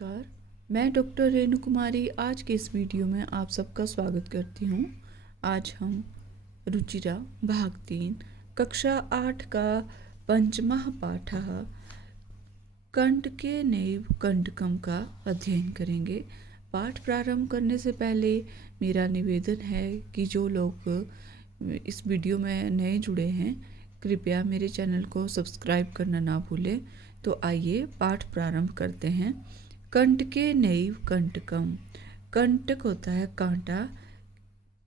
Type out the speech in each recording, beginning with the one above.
नमस्कार। मैं डॉक्टर रेणु कुमारी आज के इस वीडियो में आप सबका स्वागत करती हूँ। आज हम रुचिरा भाग 3 कक्षा 8 का पंचमः पाठः कंटके नैव कंटकम का अध्ययन करेंगे। पाठ प्रारंभ करने से पहले मेरा निवेदन है कि जो लोग इस वीडियो में नए जुड़े हैं कृपया मेरे चैनल को सब्सक्राइब करना ना भूलें। तो आइए पाठ प्रारंभ करते हैं। कंटके नैव कंटकम। कंटक होता है कांटा।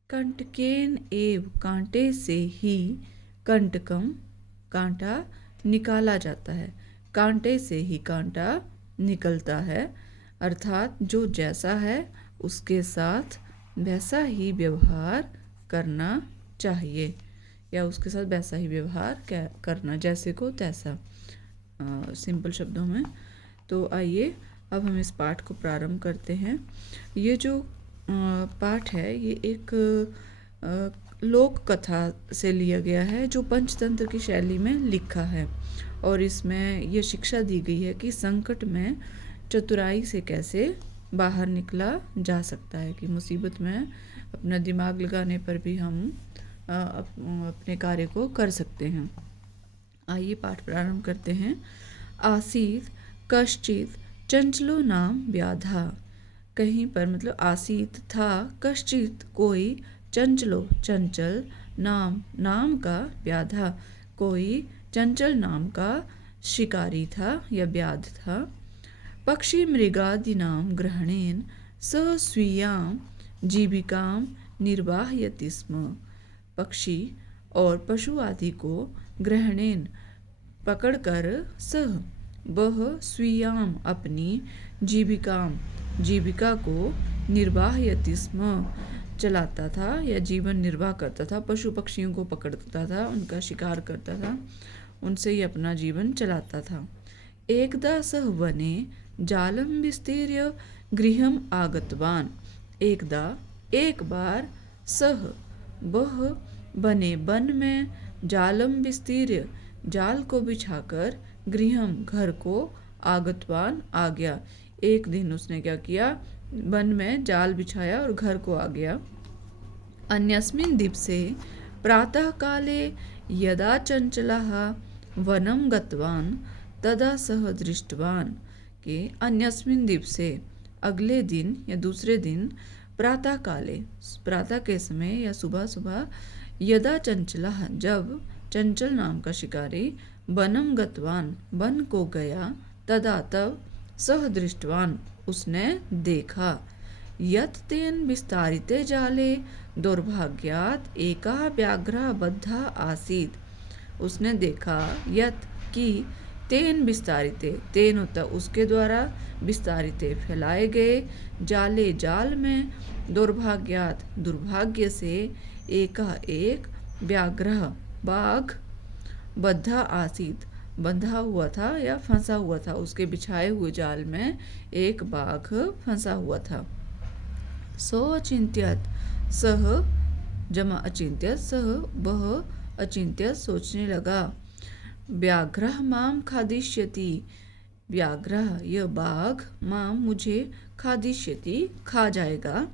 कंटकेन एव कांटे से ही कंटकम कांटा निकाला जाता है। कांटे से ही कांटा निकलता है, अर्थात जो जैसा है उसके साथ वैसा ही व्यवहार करना चाहिए या उसके साथ वैसा ही व्यवहार करना, जैसे को तैसा, सिंपल शब्दों में। तो आइए अब हम इस पाठ को प्रारंभ करते हैं। ये जो पाठ है ये एक लोक कथा से लिया गया है जो पंचतंत्र की शैली में लिखा है, और इसमें ये शिक्षा दी गई है कि संकट में चतुराई से कैसे बाहर निकला जा सकता है, कि मुसीबत में अपना दिमाग लगाने पर भी हम अपने कार्य को कर सकते हैं। आइए पाठ प्रारंभ करते हैं। आसीत कश्चित चंचलो नाम व्याधा। कहीं पर मतलब आसीत था, कश्चित कोई, चंचलो चंचल, नाम नाम का, व्याधा कोई चंचल नाम का शिकारी था या व्याध था। पक्षी मृगादि नाम ग्रहणेन स स्वीयाम जीविकाम निर्वाहयति स्म। पक्षी और पशु आदि को ग्रहणेन पकड़कर सह वह स्वीयाम अपनी जीविका को निर्वाहयति स्म चलाता था या जीवन निर्वाह करता था। पशु पक्षियों को पकड़ता था, उनका शिकार करता था, उनसे ही अपना जीवन चलाता था। एकदा सह वने जालम विस्तीर्य गृहम आगतवान। एकदा एक बार सह वह बने वन में जालम विस्तीर्य जाल को बिछाकर गृहम घर को आगतवान आ गया। एक दिन उसने क्या किया, वन में जाल बिछाया और घर को आ गया। अन्यस्मिन् दिवसे प्रातः काले यदा चंचलः वनं गतवान तदा सह दृष्टवान। के अन्यस्मिन् दिवसे अगले दिन या दूसरे दिन, प्रातः काले प्रातः के समय या सुबह सुबह, यदा चंचलः जब चंचल नाम का शिकारी, वनम गतवान वन को गया, तदा तब, सह दृष्टवान उसने देखा, यत तेन विस्तारिते जाले दुर्भाग्यात एका व्याघ्र बद्धा आसीत। उसने देखा यत कि तेन विस्तारिते, तेन होता उसके द्वारा, विस्तारिते फैलाए गए, जाले जाल में, दुर्भाग्यात दुर्भाग्य से, एका एक, व्याघ्र बाघ, बद्धा आसीत बंधा हुआ था या फंसा हुआ था, उसके बिछाए हुए जाल में एक बाघ फंसा हुआ था। सो अचिंत्यत सह जमा अचिंत्यत सह वह अचिंत्यत सोचने लगा, व्याघ्र माम खादिष्यति, व्याघ्र यह बाघ, माम मुझे, खादिष्यति खा जाएगा,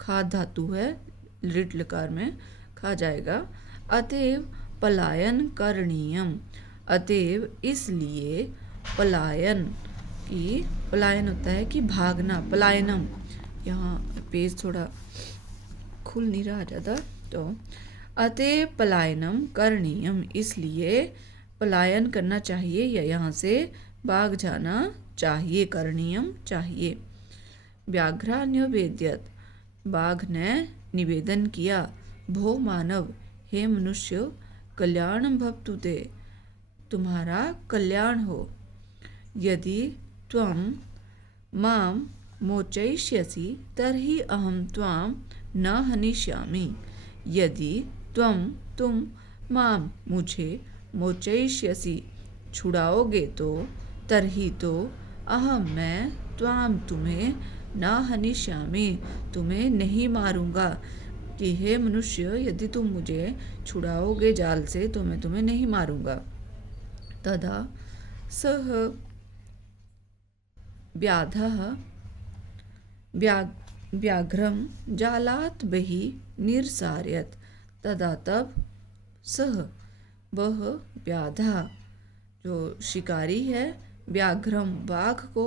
खाद धातु है लिट लकार में, खा जाएगा। अतएव पलायन करणीयम, अतएव इसलिए पलायन, की पलायन होता है कि भागना, पलायनम, यहाँ पेज थोड़ा खुल नहीं रहा ज़्यादा, तो अतएव पलायनम करणीयम, इसलिए पलायन करना चाहिए या यहाँ से भाग जाना चाहिए, करणीयम चाहिए। व्याघ्रान्यवेद्यत, बाघ ने निवेदन किया, भो मानव, हे मनुष्य, कल्याणम भवतु ते, तुम्हारा कल्याण हो। यदि त्वं माम मोचयिष्यसि तर्हि अहम त्वाम न हनिष्यामि। यदि तुम माम मुझे, मोचयिष्यसि छुड़ाओगे तो, तर्हि तो, अहम मैं, त्वाम तुम्हें, न हनिष्यामि तुम्हें नहीं मारूंगा, कि हे मनुष्य यदि तुम मुझे छुड़ाओगे जाल से तो मैं तुम्हें नहीं मारूंगा। तदा सह व्याधः व्याघ्रं जालात् बहिः निरसारयत् तदा तब सह वह व्याधा जो शिकारी है व्याघ्रम बाघ को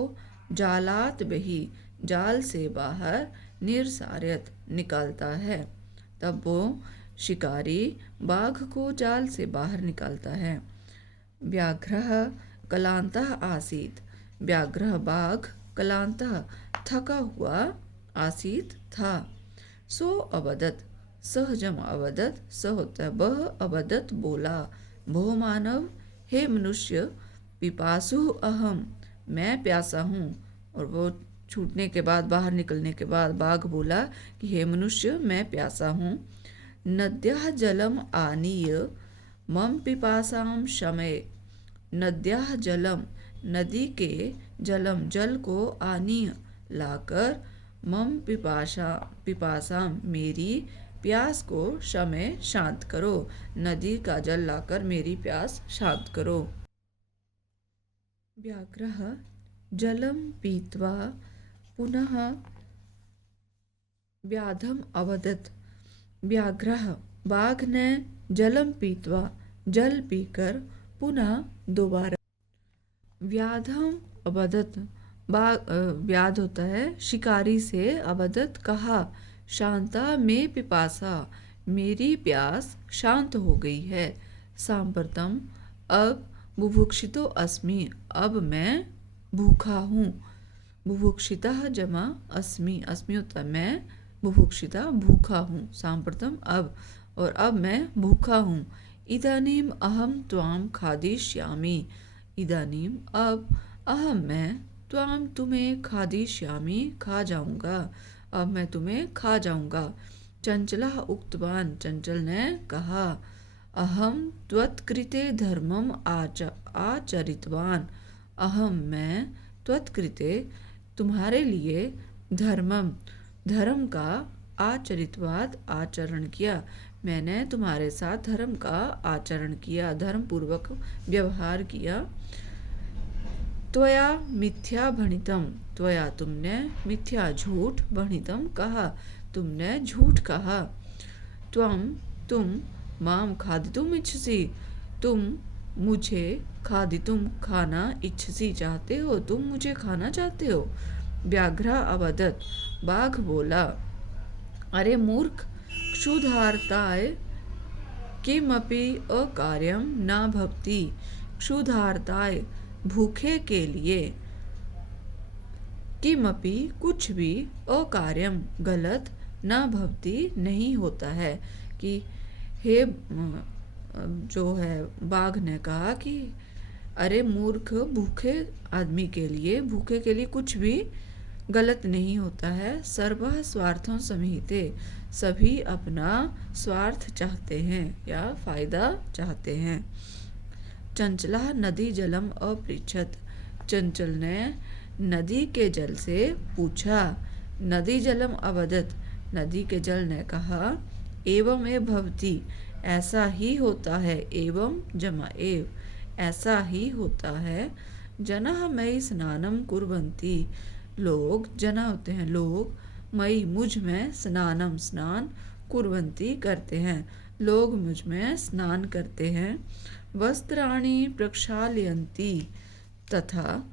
जालात बही जाल से बाहर निरसारयत निकालता है तब वो शिकारी बाघ को जाल से बाहर निकालता है। व्याघ्रः क्लान्तः आसीत् व्याघ्रः बाघ क्लान्तः थका हुआ आसीत था। सो अवदत सहजम अवदत स होता है वह अवदत बोला भो मानव हे मनुष्य पिपासु अहम मैं प्यासा हूँ। और वो छूटने के बाद बाहर निकलने के बाद बाघ बोला कि हे मनुष्य मैं प्यासा हूँ। नद्याः जलम आनीय मम पिपासाम शमय नद्याः जलम नदी के जलम जल को आनीय लाकर मम पिपासाम मेरी प्यास को शमय शांत करो नदी का जल लाकर मेरी प्यास शांत करो। व्याघ्रः जलम पीत्वा पुनः व्याधम अवदत व्याघ्रः बाघ ने जलम पीत्वा जल पीकर पुनः दोबारा व्याधम अवदत व्याध होता है शिकारी से अवदत कहा शांता में पिपासा मेरी प्यास शांत हो गई है। सांप्रतम अब बुभुक्षितो अस्मि अब मैं भूखा हूँ। बुभुक्षितः जमा अस्मि अस्मि होता है मैं बुभुक्षिता भूखा हूँ। सांप्रतम अब और अब मैं भूखा हूँ। इदानीम अहम त्वाम खादिष्यामि इदानीम अब अहम मैं त्वाम तुम्हें खादिष्यामि खा जाऊंगा अब मैं तुम्हें खा जाऊंगा। चंचलः उक्तवान चंचल ने कहा अहम त्वत्कृते धर्मम आचरितवान अहम मैं त्वत्कृते तुम्हारे लिए धर्म का आचरितवाद आचरण किया मैंने तुम्हारे साथ धर्म का आचरण किया धर्म पूर्वक व्यवहार किया। त्वया मिथ्या भणितम त्वया तुमने मिथ्या झूठ भणितम कहा तुमने झूठ कहा। तुम माम खादितुम इच्छसि तुम मुझे खादितुम खाना इच्छसि चाहते हो तुम मुझे खाना चाहते हो। व्याघ्र अवदत बाघ बोला अरे मूर्ख क्षुधार्ताय किमपि अकार्यम न भवति क्षुधार्ताय भूखे के लिए किमपि कुछ भी अकार्यम गलत न भवति नहीं होता है कि हे जो है बाघ ने कहा कि अरे मूर्ख भूखे के लिए कुछ भी गलत नहीं होता है। सर्वः स्वार्थं समीहते सभी अपना स्वार्थ चाहते हैं या फायदा चाहते हैं। चंचला नदी जलम अपृच्छत चंचल ने नदी के जल से पूछा। नदी जलम अवदत नदी के जल ने कहा एवं ए भवति ऐसा ही होता है एवं जमा एव ऐसा ही होता है। जनः मयि स्नानम कुर्वन्ति लोग जना होते हैं लोग मयि मुझ में स्नान कुर्वन्ति करते हैं लोग मुझ में स्नान करते हैं। वस्त्राणि प्रक्षालयन्ति तथा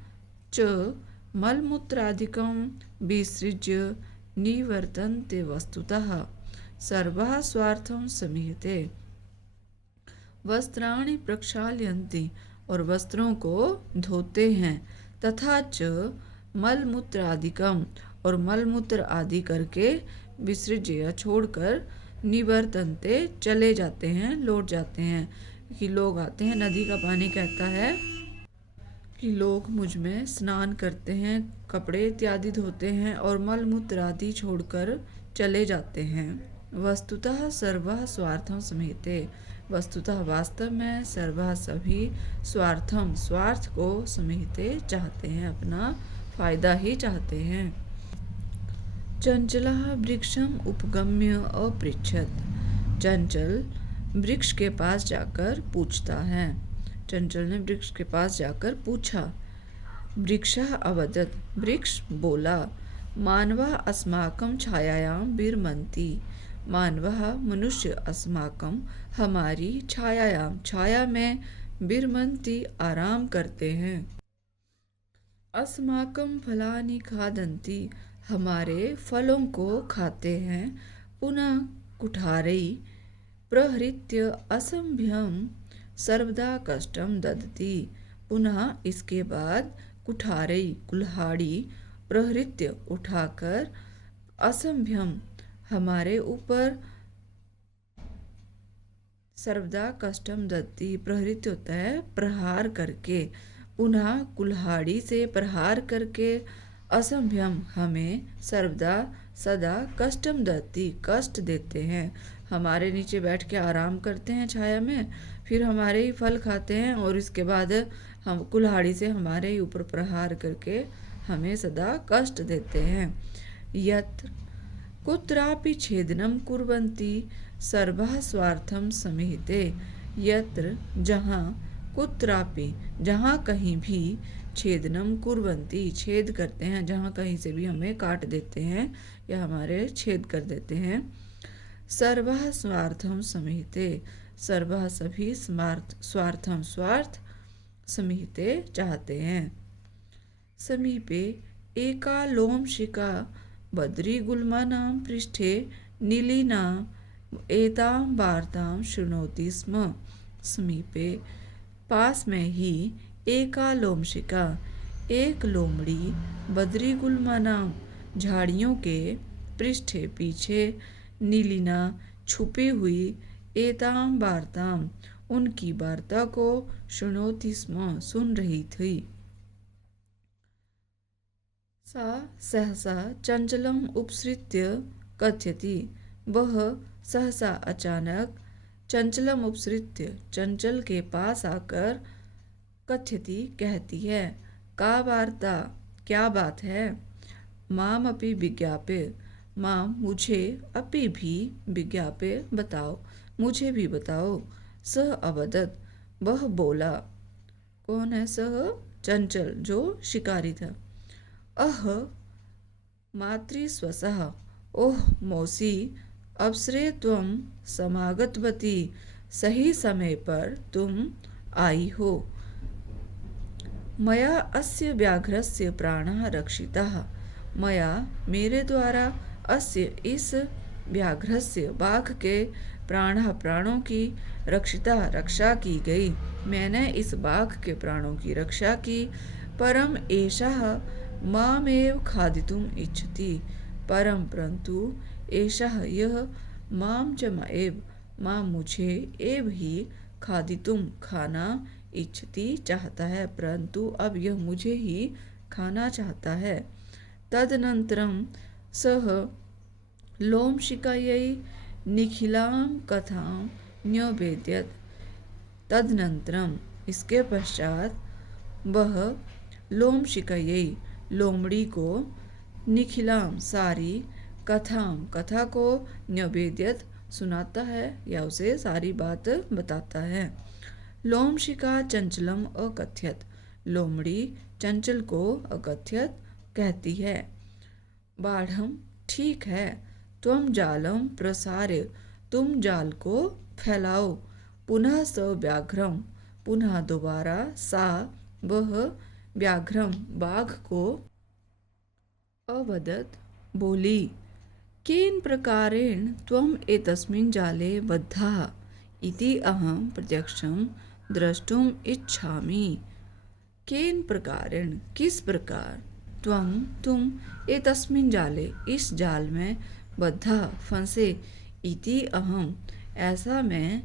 च मलमूत्रादिकं विसृज्य निवर्तन्ते वस्तुतः सर्वः स्वार्थं समीहते। वस्त्राणि प्रक्षालयन्ति और वस्त्रों को धोते हैं तथा च मलमूत्र आदिकम और मलमूत्र आदि करके विसृज्य छोड़कर निवर्तनते चले जाते हैं लौट जाते हैं। कि लोग आते हैं नदी का पानी कहता है कि लोग मुझ में स्नान करते हैं कपड़े इत्यादि धोते हैं और मलमूत्र आदि छोड़कर चले जाते हैं। वस्तुतः सर्वः स्वार्थं समीहते वस्तुतः वास्तव में सर्वः सभी स्वार्थम स्वार्थ को समीहते चाहते हैं अपना फायदा ही चाहते हैं। चंचलः वृक्षम उपगम्य अपृच्छत चंचल वृक्ष के पास जाकर पूछता है। चंचल ने वृक्ष के पास जाकर पूछा वृक्षः अवदत्, वृक्ष बोला, मानवः अस्माकं छायायां विरमन्ति। मानवः मनुष्य अस्माकं हमारी छायायां छाया में विरमन्ति आराम करते हैं। अस्माकं फलानि खादन्ति हमारे फलों को खाते हैं। पुनः कुठारै प्रहृत्य असंभ्यम सर्वदा कष्टम ददति। पुनः इसके बाद कुठारै कुल्हाड़ी प्रहृत्य उठाकर असंभ्यम हमारे ऊपर सर्वदा कष्टम दत्ती प्रहृत्य होता है प्रहार करके। पुनः कुल्हाड़ी से प्रहार करके असंभ्यम हमें सर्वदा सदा कष्टम दत्ती कष्ट देते हैं। हमारे नीचे बैठ के आराम करते हैं छाया में, फिर हमारे ही फल खाते हैं और इसके बाद हम कुल्हाड़ी से हमारे ही ऊपर प्रहार करके हमें सदा कष्ट देते हैं। यत्र कुत्रापि छेदनम कुर्वन्ति सर्वः स्वार्थम समिहिते। यत्र जहाँ, कुत्रापि जहाँ कहीं भी, छेदनम कुर्वन्ति छेद करते हैं, जहाँ कहीं से भी हमें काट देते हैं या हमारे छेद कर देते हैं। सर्वः स्वार्थम समिहिते, सर्वः सभी स्वार्थम स्वार्थ, समिहिते चाहते हैं। समीपे एका लोमशिका बद्रीगुल्मानां पृष्ठे नीलिना एतां वार्तां शृणोति स्म। समीपे पास में ही एका लोमशिका एक लोमड़ी बद्रीगुल्मानां झाड़ियों के पृष्ठे पीछे नीलिना छुपी हुई एतां वार्तां उनकी वार्ता को शृणोति स्म सुन रही थी। सा सहसा चंचलम उपसृत्य कथयति, वह सहसा अचानक चंचलम उपसृत्य चंचल के पास आकर कथयति कहती है, का वार्ता क्या बात है। माम अपि विज्ञापे, माम मुझे अपि भी विज्ञापे बताओ, मुझे भी बताओ। सह अवदत्, वह बोला। कौन है सह? चंचल जो शिकारी था। अह मातृस्वसः, ओह मौसी, अवसरे त्वं समागतवती, सही समय पर तुम आई हो। मया अस्य व्याघ्रस्य प्राणः रक्षितः, मया मेरे द्वारा अस्य इस व्याघ्रस्य बाघ के प्राणों की रक्षा की गई। मैंने इस बाघ के प्राणों की रक्षा की। परम एषः मामेव खादितुम इच्छति, परम परंतु एषः यह माम च एव माम मुझे एव ही खादितुम खाना इच्छति चाहता है, परंतु अब यह मुझे ही खाना चाहता है। तदनंतरम सह लोमशिकायै निखिलां कथां न्यवेद्यत। तदनंतरम इसके पश्चात वह लोमशिकायै लोमड़ी को निखिलाम सारी कथाम कथा को न्यवेद्यत सुनाता है या उसे सारी बात बताता है। लोमशिका चंचलम अकथ्यत, लोमड़ी चंचल को अकथ्यत कहती है। बाढ़म ठीक है। त्वम जालम प्रसार्य, तुम जाल को फैलाओ। पुनः स व्याघ्रम, पुनः दोबारा सा वह व्याघ्रम बाघ को अवदत् बोली, केन प्रकारेण त्वम एतस्मिन् जाले बद्धाः इति अहं प्रत्यक्षं द्रष्टुम इच्छामि। केन प्रकारेण किस प्रकार, तुम एतस्मिन् जाले इस जाल में बद्धा फंसे, इति अहम ऐसा मैं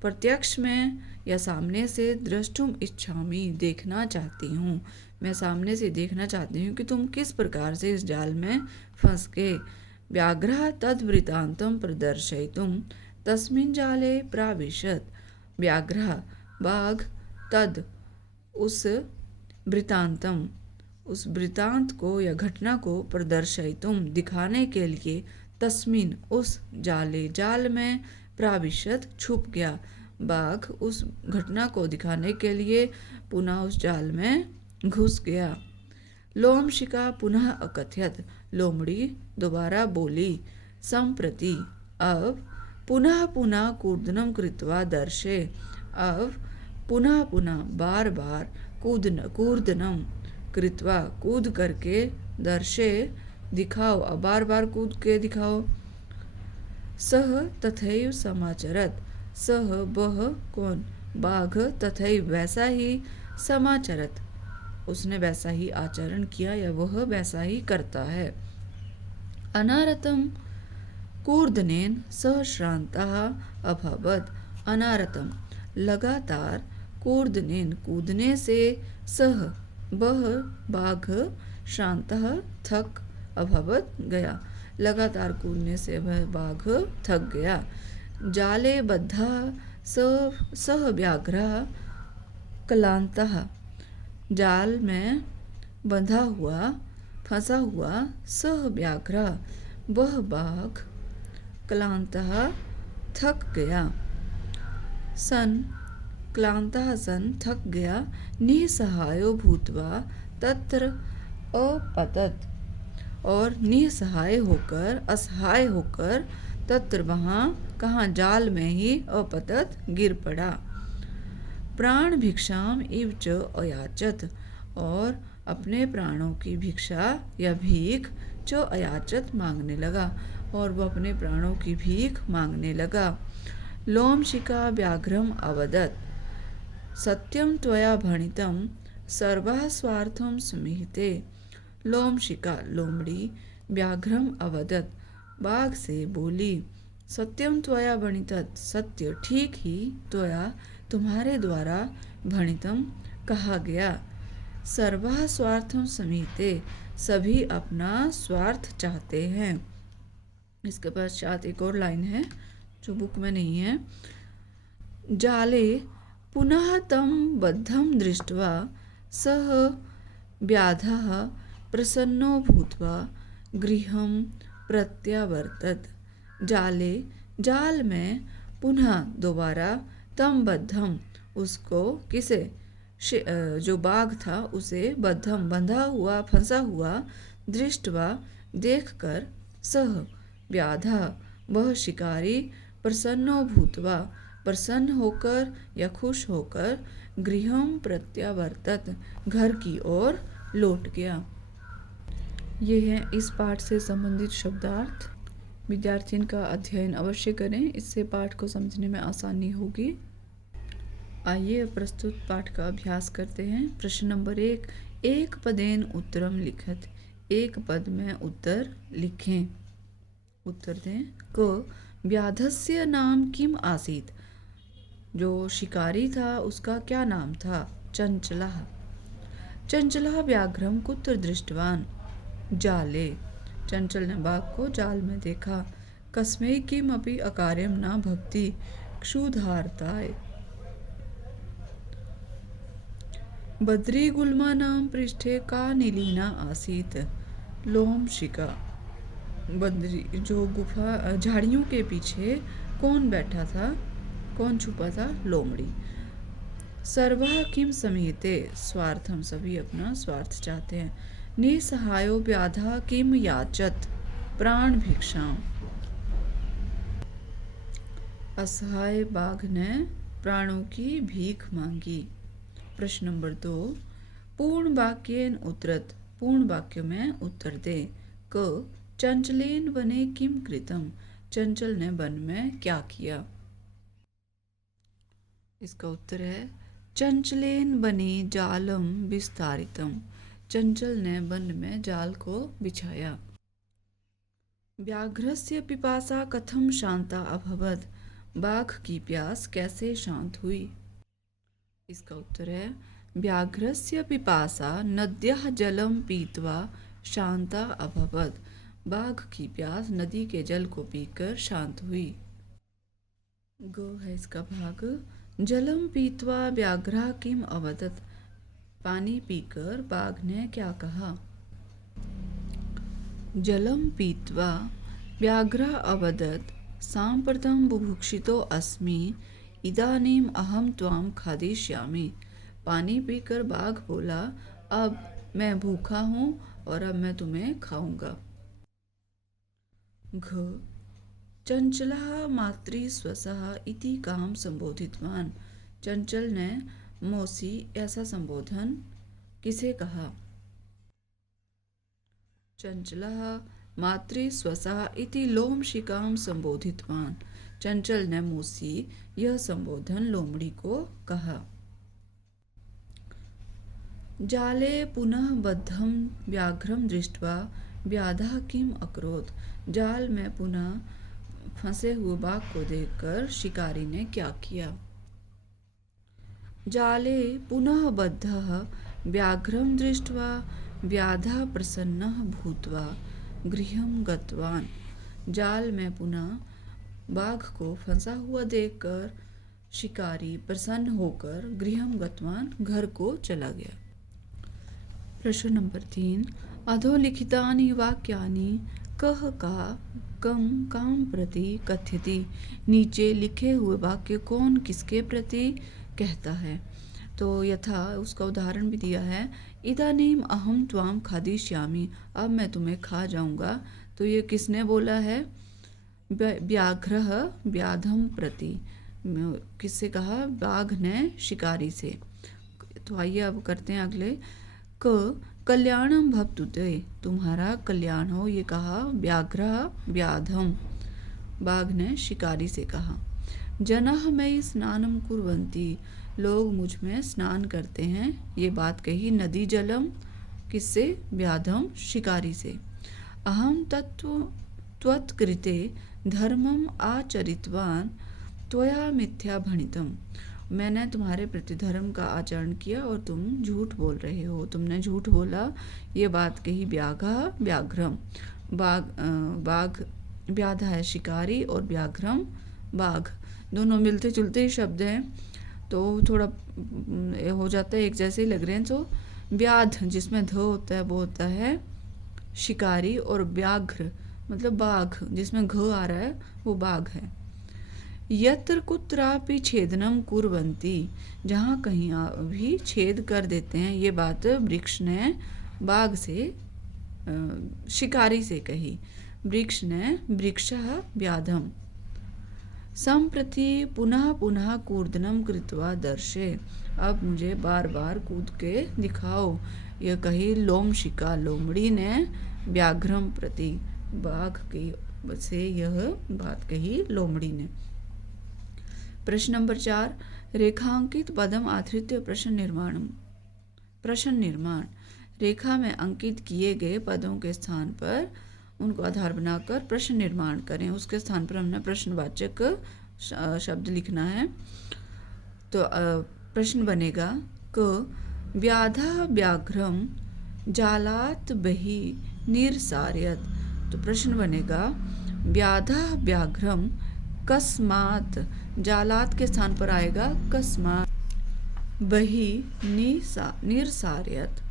प्रत्यक्ष में या सामने से द्रष्टुम इच्छामि देखना चाहती हूँ। मैं सामने से देखना चाहती हूँ कि तुम किस प्रकार से इस जाल में फंस गए। व्याघ्रः तद्वृत्तान्तं प्रदर्शयितुं तस्मिन् जाले प्राविशत्, व्याघ्रः बाघ तद उस वृत्तांतम उस वृत्तांत को या घटना को प्रदर्शयितुम दिखाने के लिए तस्मिन उस जाल में प्राविशत छुप गया। बाघ उस घटना को दिखाने के लिए पुनः उस जाल में घुस गया। लोमशिका पुनः अकथयत, लोमड़ी दोबारा बोली, संप्रति, अब, पुनः पुनः कूर्दनम कृत्वा दर्शे, अब पुनः पुनः बार बार कूर्दनम कृत्वा कूद करके, दर्शे दिखाओ, अब बार बार कूद के दिखाओ। सह तथैव समाचरत, सह वह कौन, बाघ, तथैव वैसा ही, समाचरत उसने वैसा ही आचरण किया या वह वैसा ही करता है। अनारतम कूर्दनेन सह श्रान्तः अभवत्, अनारतम लगातार, कूर्दनेन कूदने से, सह वह बाघ, श्रान्तः थक, अभवत गया, लगातार कूदने से वह बाघ थक गया। जाले बद्धा सह व्याघ्रः क्लान्तः, जाल में बंधा हुआ, फंसा हुआ, सह व्याघ्रः वह बाघ, क्लान्तः थक गया, सन क्लान्तः सन थक गया, निसहायो भूत्वा तत्र अपतत, और निसहाय होकर, असहाय होकर, तत्र वहाँ, कहाँ, जाल में ही, अपतत गिर पड़ा। प्राण भिक्षाम इव च अयाचत, और अपने प्राणों की भिक्षा या भीख, च अयाचत मांगने लगा, और वह अपने प्राणों की भीख मांगने लगा। लोमशिका व्याघ्रम अवदत, सत्यम त्वया भणितम सर्वः स्वार्थम सुमिहिते। लोमशिका लोमड़ी, व्याघ्रम अवदत बाघ से बोली, सत्यम त्वया भणितत सत्य ठीक ही, त्वया तुम्हारे द्वारा, भणितम कहा गया, सर्वः स्वार्थम समीते सभी अपना स्वार्थ चाहते हैं। इसके पश्चात एक और लाइन है जो बुक में नहीं है। जाले पुनः तम बद्धम दृष्ट्वा सह व्याधः प्रसन्नो भूत्वा गृहं प्रत्यावर्तत। जाले जाल में, पुनः दोबारा, तम बद्धम उसको, किसे, जो बाघ था उसे, बद्धम बंधा हुआ, फंसा हुआ, दृष्टवा देखकर, सह व्याधा वह शिकारी, प्रसन्नो भूत्वा प्रसन्न होकर या खुश होकर, गृहं प्रत्यावर्तत घर की ओर लौट गया। ये है इस पाठ से संबंधित शब्दार्थ। विद्यार्थी इनका अध्ययन अवश्य करें, इससे पाठ को समझने में आसानी होगी। आइए प्रस्तुत पाठ का अभ्यास करते हैं। प्रश्न नंबर 1, एक पदेन उत्तरम लिखत, एक पद में उत्तर लिखें। उत्तर दें। क व्याधस्य नाम किम आसीत, जो शिकारी था उसका क्या नाम था। चंचलः, चंचलः व्याघ्रम कुत्र दृष्टवान, जाले, चंचल ने बाघ को जाल में देखा। कस्मै किमपि अकार्यं न भवति क्षुधार्ताय, बद्रीगुल्मानां पृष्ठे का निलीना आसीत। लोमशिका, बद्री जो गुफा झाड़ियों के पीछे कौन बैठा था, कौन छुपा था, लोमड़ी। सर्वः किम समीते, स्वार्थम सभी अपना स्वार्थ चाहते हैं। निसहायो व्याधा किम याचत, प्राण भिक्षाम, असहाय बाघ ने प्राणों की भीख मांगी। प्रश्न नंबर 2, पूर्ण वाक्येन उत्तरत, पूर्ण वाक्य में उत्तर दे। क चंचलेन वने किम कृतम, चंचल ने वन में क्या किया। इसका उत्तर है चंचलेन वने जालम विस्तारितम, चंचल ने वन में जाल को बिछाया। व्याघ्रस्य पिपासा कथम शांता अभवत, बाघ की प्यास कैसे शांत हुई। इसका उत्तर है व्याघ्रस्य पिपासा नद्यः जलम पीत्वा शांता अभवत, बाघ की प्यास नदी के जल को पीकर शांत हुई। ग है इसका भाग। जलम पीत्वा व्याघ्रः किम अवदत, पानी पीकर बाघ ने क्या कहा। जलम पीत्वा व्याघ्रः अवदत, सांप्रतं बुभुक्षितो अस्मि इदानीम अहम त्वाम खादिष्यामि। पानी पीकर बाघ बोला, अब मैं भूखा हूँ और अब मैं तुम्हें खाऊंगा। घ चंचलः मातृस्वसः इति काम संबोधितवान। चंचल ने मौसी ऐसा संबोधन किसे कहा? चंचलः मातृस्वसः इति लोमशिकाम संबोधितवान। चंचल ने मौसी यह संबोधन लोमड़ी को कहा। जाले पुनः बद्धं व्याघ्रं दृष्ट्वा व्याधः किम अकरोत्। जाल में पुनः फंसे हुए बाघ को देखकर शिकारी ने क्या किया? जाले पुनः बद्धः व्याघ्रं दृष्ट्वा व्याधः प्रसन्नः भूत्वा गृहं गतवान। जाल में पुनः बाघ को फंसा हुआ देखकर शिकारी प्रसन्न होकर गृहं गतवान घर को चला गया। प्रश्न नंबर 3। अधोलिखितानि वाक्यानि कः का कम काम प्रति कथ्यति। नीचे लिखे हुए वाक्य कौन किसके प्रति कहता है? तो यथा उसका उदाहरण भी दिया है, इदानीम अहम त्वाम खादिष्यामि, अब मैं तुम्हें खा जाऊंगा। तो ये किसने बोला है? व्याघ्रः व्याधम प्रति, किससे कहा? बाघ ने शिकारी से। तो आइए अब करते हैं अगले। कल्याणम भवतुते, तुम्हारा कल्याण हो, ये कहा व्याघ्रः व्याधम, बाघ ने शिकारी से कहा। जनः मयि स्नानं कुर्वन्ति, लोग मुझ में स्नान करते हैं, ये बात कही नदी जलम, किससे? व्याधम शिकारी से। अहम त्वत्कृते धर्मम आचरितवान त्वया मिथ्या भणितम, मैंने तुम्हारे प्रति धर्म का आचरण किया और तुम झूठ बोल रहे हो, तुमने झूठ बोला, ये बात कही व्याघा व्याघ्रम। बाघ व्याधा है शिकारी और व्याघ्रम बाघ, दोनों मिलते जुलते ही शब्द हैं तो थोड़ा हो जाता है, एक जैसे ही लग रहे हैं। तो व्याध जिसमें ध होता है वो होता है शिकारी, और व्याघ्र मतलब बाघ जिसमें घ आ रहा है वो बाघ है। यत्र कुत्रापि छेदनम कुर्वन्ति, जहाँ कहीं भी छेद कर देते हैं, ये बात वृक्ष ने बाघ से शिकारी से कही। वृक्ष ने वृक्षः व्याधम। संप्रति पुनः पुनः कूर्दनम कृत्वा दर्शे, अब मुझे बार बार कूद के दिखाओ, यह कही लोमशिका, लोमड़ी ने व्याघ्रम प्रति, बाघ की से यह बात कही लोमड़ी ने। प्रश्न नंबर 4। रेखांकित पदम आश्रित्य प्रश्न निर्माण, रेखा में अंकित किए गए पदों के स्थान पर उनको आधार बनाकर प्रश्न निर्माण करें। उसके स्थान पर हमने प्रश्नवाचक शब्द लिखना है। तो प्रश्न बनेगा क व्याधः व्याघ्रम जालात बहि निरसार्यत, तो प्रश्न बनेगा व्याधः व्याघ्रम कस्मात, जालात के स्थान पर आएगा कस्मात, बहि निरसार्यत,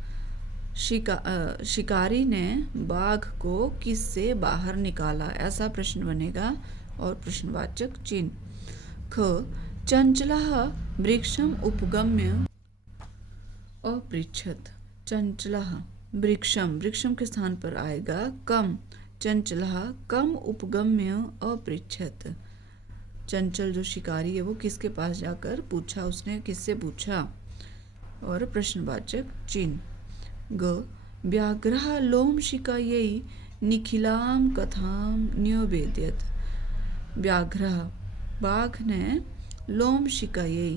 शिकारी ने बाघ को किससे बाहर निकाला, ऐसा प्रश्न बनेगा और प्रश्नवाचक चिन्ह। ख चंचलः वृक्षम उपगम्य अपृच्छत, चंचलः वृक्षम के स्थान पर आएगा कम, चंचलः कम उपगम्य अपृच्छत, चंचल जो शिकारी है वो किसके पास जाकर पूछा, उसने किससे पूछा, और प्रश्नवाचक चिन्ह। ग व्याघ्रः लोमशिकायै निखिलां कथां न्यवेदयत, व्याघ्रः बाघ ने लोमशिकायै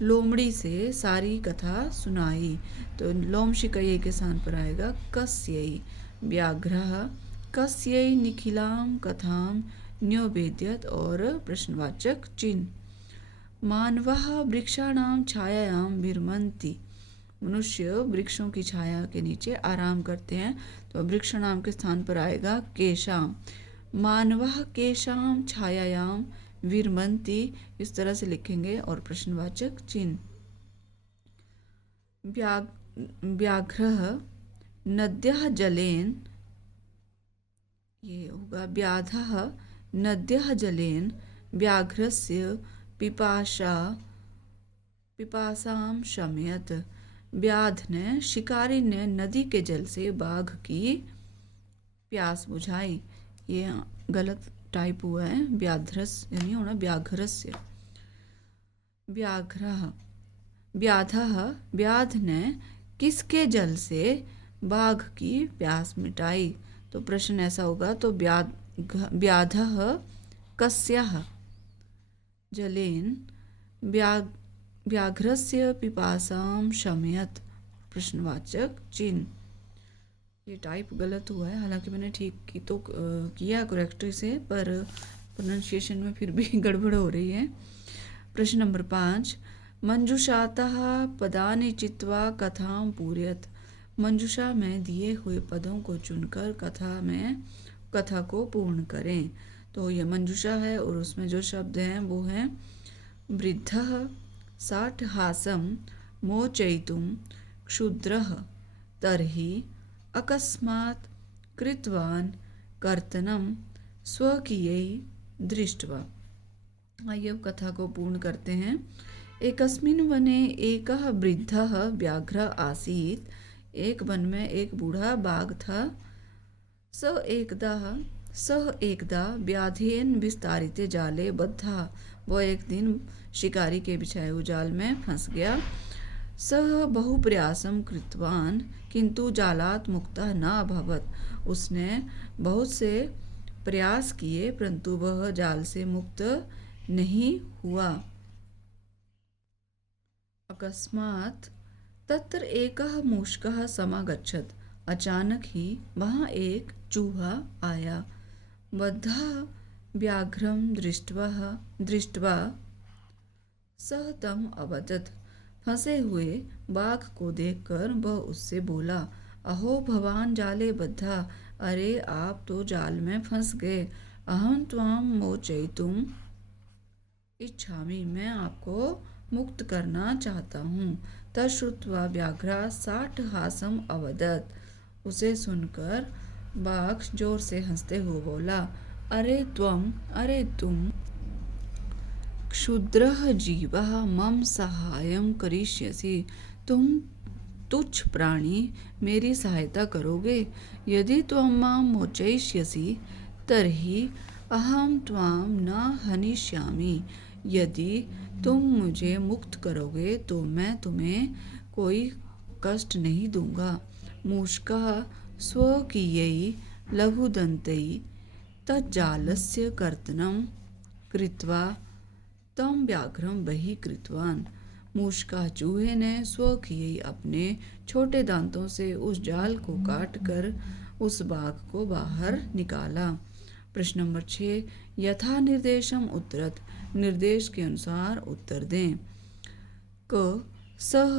लोमड़ी से सारी कथा सुनाई, तो लोमशिकायै के स्थान पर आएगा कस्यै, व्याघ्रः कस्यै निखिलां कथां न्यवेदयत, और प्रश्नवाचक चिन्ह। मानवः वृक्षाणां छायायां विरमन्ति, मनुष्य वृक्षों की छाया के नीचे आराम करते हैं, तो वृक्षाणां के स्थान पर आएगा केशां, मानवः केशां छायायां विरमन्ति, इस तरह से लिखेंगे और प्रश्नवाचक चिन्ह। व्याघ्रः नद्यः जलेन, ये होगा व्याधः नद्यः जलेन व्याघ्रस्य पिपाशा पिपासाम शमयत। व्याध ने शिकारी ने नदी के जल से बाघ की प्यास बुझाई। ये गलत टाइप हुआ है, व्याघ्रस यानी होना व्याघ्रस्य। व्याघ्रः व्याधः व्याध ने किसके जल से बाघ की प्यास मिटाई। तो प्रश्न ऐसा होगा, तो व्याधः कस्याः जलेन व्याघ्रस्य पिपासां शमयत। प्रश्नवाचक चिन्ह। ये टाइप गलत हुआ है, हालांकि मैंने ठीक की तो किया करेक्टली से, पर प्रोनाउंसिएशन में फिर भी गड़बड़ हो रही है। प्रश्न नंबर 5, मंजूषातः पदानि चित्वा कथां पूरयत। मंजूषा में दिए हुए पदों को चुनकर कथा को पूर्ण करें। तो ये मंजूषा है और उसमें जो शब्द हैं वो हैं वृद्धः साठहासं मोचयितुं क्षुद्रः तर्हि अकस्मात् कृतवान् कर्तनं स्वकीयै दृष्ट्वा। आइए अब कथा को पूर्ण करते हैं। एकस्मिन् वने एकः वृद्धः व्याघ्रः आसीत्। एक वन में एक बूढ़ा बाघ था। सः एकदा व्याधेन विस्तारिते जाले बद्धा। वह एक दिन शिकारी के बिछाए हुए जाल में फंस गया। सः बहु प्रयासं कृतवान् किंतु जालात् मुक्तः न अभवत्। उसने बहुत से प्रयास किए परंतु वह जाल से मुक्त नहीं हुआ। अकस्मात् तत्र एकः मूषकः समागच्छत्। अचानक ही वहाँ एक चूहा आया। बद्धः व्याघ्रं दृष्ट्वा सः तम् अवदत्। फंसे हुए बाघ को देखकर वह उससे बोला, अहो भवान जाले बद्धा। अरे आप तो जाल में फंस गए। अहं त्वां मोचयितुम् इच्छामि। मैं आपको मुक्त करना चाहता हूँ। तच्छ्रुत्वा व्याघ्रः साठहासं अवदत्। उसे सुनकर बाघ जोर से हंसते हुए बोला, अरे तुम क्षुद्रः जीवः मम सहायं करिष्यसि। तुम तुच्छ प्राणी मेरी सहायता करोगे। यदि त्वं मां मोचयिष्यसि तर्हि अहं त्वां न हनिष्यामि। यदि तुम मुझे मुक्त करोगे तो मैं तुम्हें कोई कष्ट नहीं दूंगा। मूषकः स्वकीयै लघुदन्तै तज्जालस्य कर्तनं कृत्वा तं व्याघ्रं बहिः कृतवान्। मूषका चूहे ने स्वकीय अपने छोटे दांतों से उस जाल को काटकर उस बाघ को बाहर निकाला। प्रश्न नंबर 6, यथा निर्देशम उत्तरत। निर्देश के अनुसार उत्तर दें। क सः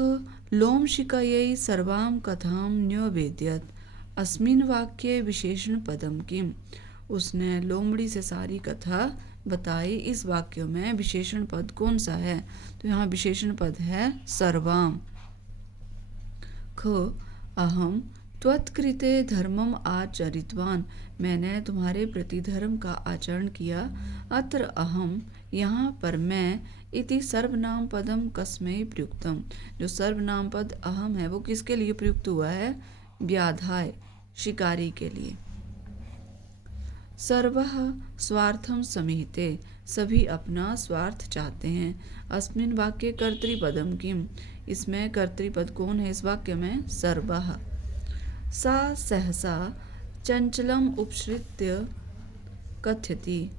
लोमशिकयै सर्वां कथां न्यवेदयत्। अस्मिन् वाक्ये विशेषण पदम किम। उसने लोमड़ी से सारी कथा बताई। इस वाक्य में विशेषण पद कौन सा है? तो यहाँ विशेषण पद है सर्वां। ख अहम त्वत्कृते धर्मम आचरितवान। मैंने तुम्हारे प्रति धर्म का आचरण किया। अत्र अहम यहाँ पर मैं इति सर्वनाम पदम कस्मै प्रयुक्तम। जो सर्वनाम पद अहम है वो किसके लिए प्रयुक्त हुआ है? व्याधाय शिकारी के लिए। सर्वः स्वार्थम समीहते। सभी अपना स्वार्थ चाहते हैं। अस्मिन् वाक्ये कर्तृपदम किम। इसमें कर्तृपद कौन है इस वाक्य में? सर्वः। सा सहसा चंचलम उपसृत्य कथयति।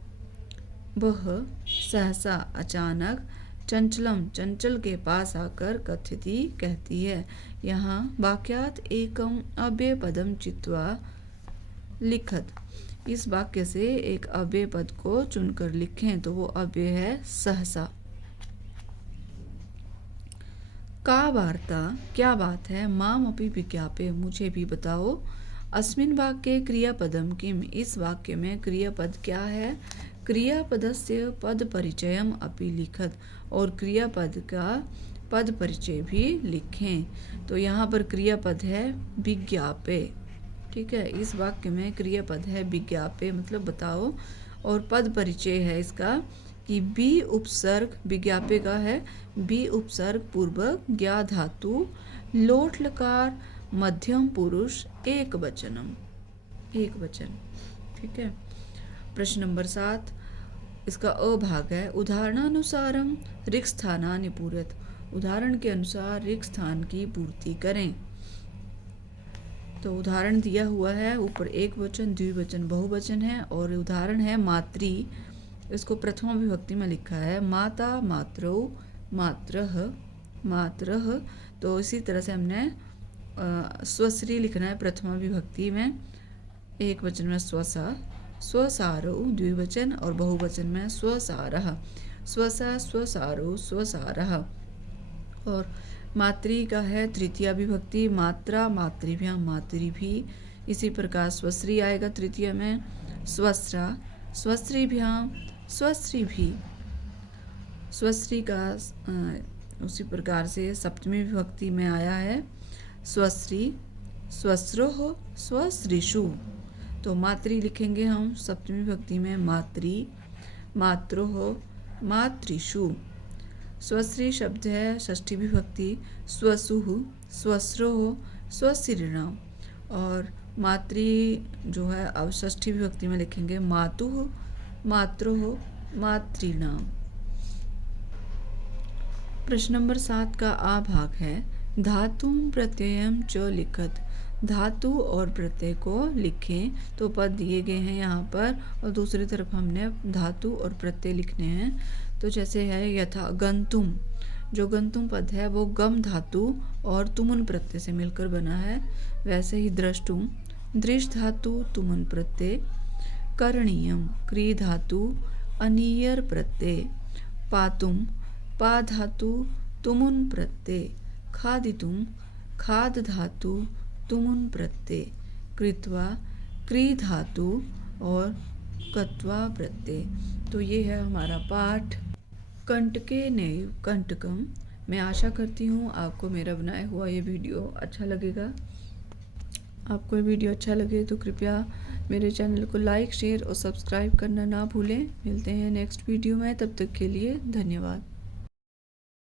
वह सहसा अचानक चंचल के पास आकर कथयति कहती है। यहाँ वाक्यात एकम अव्यय पदम चित्वा लिखत। इस वाक्य से एक अव्यय पद को चुनकर लिखें तो वो अव्यय है सहसा। का वार्ता क्या बात है? माम अपि विज्ञापे मुझे भी बताओ। अस्मिन् वाक्ये क्रियापदम किम। इस वाक्य में क्रियापद क्या है? क्रियापदस्य पद परिचयम अपि लिखत। और क्रियापद का पद परिचय भी लिखें। तो यहाँ पर क्रियापद है विज्ञापे। ठीक है, इस वाक्य में क्रियापद है विज्ञापे मतलब बताओ। और पद परिचय है इसका कि बी उपसर्ग विज्ञापे का है, बी उपसर्ग पूर्वक ज्ञा धातु लोट लकार मध्यम पुरुष एक वचनम, एक वचन। ठीक है। प्रश्न नंबर 7, इसका अ भाग है, उदाहरणानुसारम रिक्त स्थानानि पूरयत, उदाहरण के अनुसार रिक्त स्थान की पूर्ति करें। तो उदाहरण दिया हुआ है, ऊपर एक वचन, द्विवचन, बहुवचन है और उदाहरण है मातृ, इसको प्रथमा विभक्ति में लिखा है, माता, मातरौ, मात्रः, मात्रः। तो इसी तरह से हमने स्वश्री लिखना है प्रथमा विभक्ति में, एक वचन में स्वसा, स्वसारौ द्विवचन और बहुवचन में स्वसारः, स्वसा, स्वसारौ, स्वसारः। और मातृ का है तृतीया विभक्ति, मात्रा, मातृभ्याम, मातृभिः। इसी प्रकार स्वश्री आएगा तृतीय में, स्वस्रा, स्वस्त्रीभ्याम, स्वस्त्रीभिः। स्वश्री का उसी प्रकार से सप्तमी विभक्ति में आया है, स्वश्री, स्वस्रोः, स्वश्रीषु। तो मातृ लिखेंगे हम सप्तमी विभक्ति में, मातृ, मात्रोः, मातृषु। स्वश्री शब्द है षष्ठी विभक्ति, स्वसुः, स्वस्रोः, स्वश्रीणाम। और मातृ जो है अब षष्ठी विभक्ति में लिखेंगे, मातुः, मात्रोः, मातृणाम। प्रश्न नंबर 7 का आ भाग है, धातुम प्रत्ययम च लिखत, धातु और प्रत्यय को लिखें। तो पद दिए गए हैं यहाँ पर और दूसरी तरफ हमने धातु और प्रत्यय लिखने हैं। तो जैसे है यथा गंतुम, जो गंतुम पद है वो गम धातु और तुमुन प्रत्यय से मिलकर बना है। वैसे ही दृष्टुम, दृष्ट धातु तुमुन प्रत्यय, करणीयम, क्री धातु अनीयर प्रत्यय, पातुम, पा धातु तुमुन प्रत्यय, खादितुम, खाद धातु तुमुन प्रत्यय, कृत्वा, क्री धातु और कत्वा प्रत्यय। तो ये है हमारा पाठ कंटके नैव कंटकम। मैं आशा करती हूँ आपको मेरा बनाया हुआ ये वीडियो अच्छा लगेगा। आपको ये वीडियो अच्छा लगे तो कृपया मेरे चैनल को लाइक, शेयर और सब्सक्राइब करना ना भूलें। मिलते हैं नेक्स्ट वीडियो में, तब तक के लिए धन्यवाद।